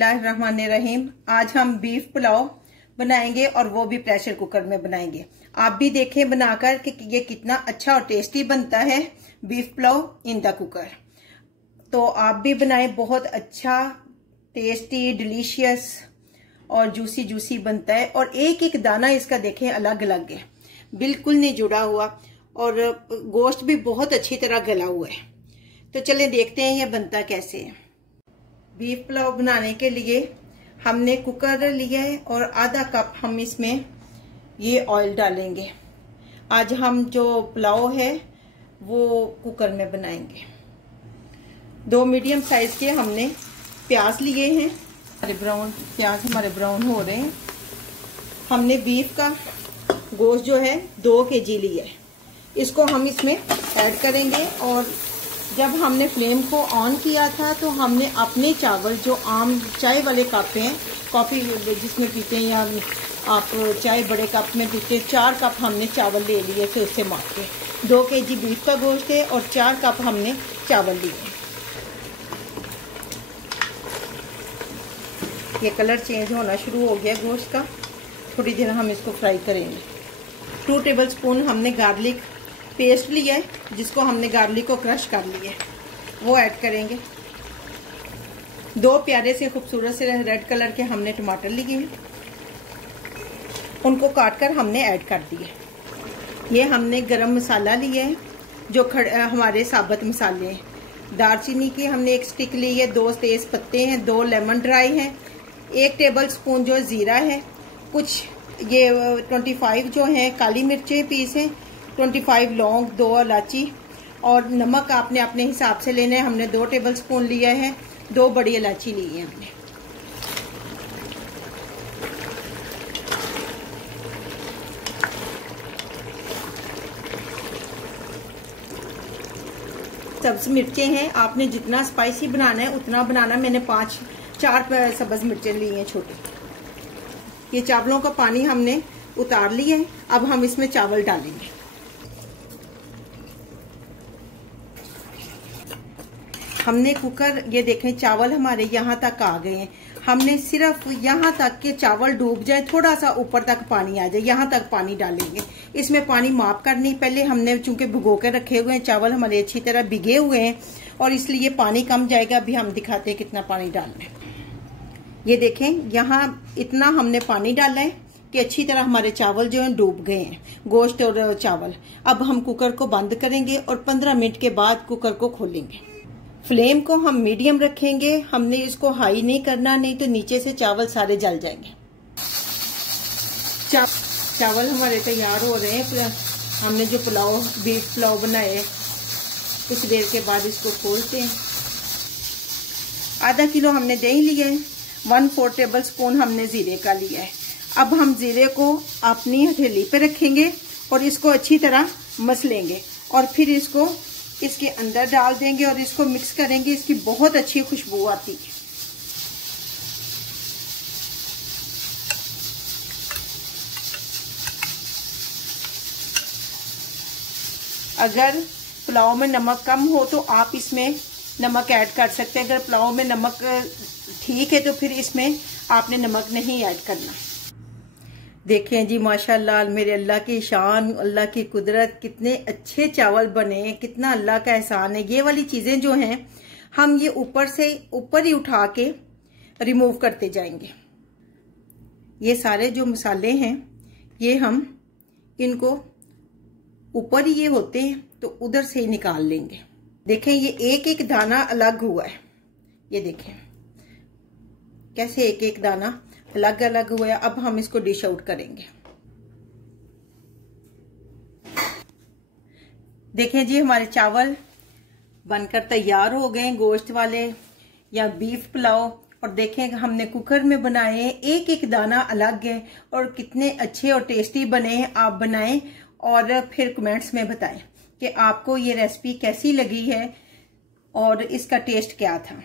बिस्मिल्लाहिर्रहमानिर्रहीम। आज हम बीफ पुलाव बनाएंगे और वो भी प्रेशर कुकर में बनाएंगे। आप भी देखें बनाकर कि ये कितना अच्छा और टेस्टी बनता है beef pulao in the cooker. तो आप भी बनाएं, बहुत अच्छा टेस्टी डिलीशियस और जूसी जूसी बनता है। और एक एक दाना इसका देखें अलग अलग है, बिल्कुल नहीं जुड़ा हुआ, और गोश्त भी बहुत अच्छी तरह गला हुआ है। तो चलें देखते हैं ये बनता कैसे है। बीफ पुलाव बनाने के लिए हमने कुकर लिया है और आधा कप हम इसमें ये ऑयल डालेंगे। आज हम जो पुलाव है वो कुकर में बनाएंगे। 2 मीडियम साइज के हमने प्याज लिए हैं। प्याज हमारे ब्राउन हो रहे हैं। हमने बीफ का गोश्त जो है 2 kg लिया है, इसको हम इसमें ऐड करेंगे। और जब हमने फ्लेम को ऑन किया था तो हमने अपने चावल जो आम चाय वाले कप हैं, कॉफी जिसमें पीते हैं या आप चाय बड़े कप में पीते हैं, 4 कप हमने चावल ले लिए थे उससे माप के। 2 kg बीफ का गोश्त है और 4 कप हमने चावल लिए। ये कलर चेंज होना शुरू हो गया गोश्त का, थोड़ी देर हम इसको फ्राई करेंगे। 2 टेबलस्पून हमने गार्लिक पेस्ट लिया है, जिसको हमने गार्लिक को क्रश कर लिया है, वो ऐड करेंगे। 2 प्यारे से खूबसूरत से रेड कलर के हमने टमाटर लिए हैं, उनको काट कर हमने ऐड कर दिए। ये हमने गरम मसाला लिया है, जो हमारे साबुत मसाले हैं। दालचीनी की हमने 1 स्टिक ली है, 2 तेज पत्ते हैं, 2 लेमन ड्राई हैं, 1 टेबलस्पून जो जीरा है, कुछ ये 25 जो हैं काली मिर्चें पीस हैं, 25 लौंग, 2 इलायची, और नमक आपने अपने हिसाब से लेना है। हमने 2 टेबलस्पून लिया है, 2 बड़ी इलायची ली है हमने। सब्ज मिर्चें हैं, आपने जितना स्पाइसी बनाना है उतना बनाना। मैंने 4 सब्ज मिर्चें ली हैं छोटी। ये चावलों का पानी हमने उतार लिया है, अब हम इसमें चावल डालेंगे। हमने कुकर, ये देखें चावल हमारे यहाँ तक आ गए हैं। हमने सिर्फ यहाँ तक के चावल डूब जाए, थोड़ा सा ऊपर तक पानी आ जाए, यहाँ तक पानी डालेंगे। इसमें पानी माप कर नहीं, पहले हमने चूंकि भिगो के रखे हुए हैं, चावल हमारे अच्छी तरह भिगे हुए हैं और इसलिए पानी कम जाएगा। अभी हम दिखाते हैं कितना पानी डालना है। ये देखें यहाँ इतना हमने पानी डाला है कि अच्छी तरह हमारे चावल जो हैं डूब गए हैं, गोश्त और चावल। अब हम कुकर को बंद करेंगे और 15 मिनट के बाद कुकर को खोलेंगे। फ्लेम को हम मीडियम रखेंगे, हमने इसको हाई नहीं करना, नहीं तो नीचे से चावल सारे जल जाएंगे। चावल हमारे तैयार हो रहे हैं। हमने जो बीफ पुलाव बनाए, कुछ देर के बाद इसको खोलते हैं। आधा किलो हमने दही लिया है, 1/4 टेबलस्पून हमने जीरे का लिया है। अब हम जीरे को अपनी हथेली पे रखेंगे और इसको अच्छी तरह मसलेंगे और फिर इसको इसके अंदर डाल देंगे और इसको मिक्स करेंगे। इसकी बहुत अच्छी खुशबू आती है। अगर पुलाव में नमक कम हो तो आप इसमें नमक ऐड कर सकते हैं। अगर पुलाव में नमक ठीक है तो फिर इसमें आपने नमक नहीं ऐड करना। देखें जी माशाल्लाह, मेरे अल्लाह की शान, अल्लाह की कुदरत, कितने अच्छे चावल बने हैं, कितना अल्लाह का एहसान है। ये वाली चीजें जो हैं हम ये ऊपर ही उठा के रिमूव करते जाएंगे। ये सारे जो मसाले हैं ये हम इनको ऊपर ही ये होते हैं तो उधर से ही निकाल लेंगे। देखें ये एक एक दाना अलग हुआ है, ये देखें कैसे एक एक दाना अलग अलग हुआ है। अब हम इसको डिश आउट करेंगे। देखें जी हमारे चावल बनकर तैयार हो गए, गोश्त वाले या बीफ पुलाव। और देखें हमने कुकर में बनाए हैं, एक एक दाना अलग है और कितने अच्छे और टेस्टी बने हैं। आप बनाएं और फिर कमेंट्स में बताएं कि आपको ये रेसिपी कैसी लगी है और इसका टेस्ट क्या था।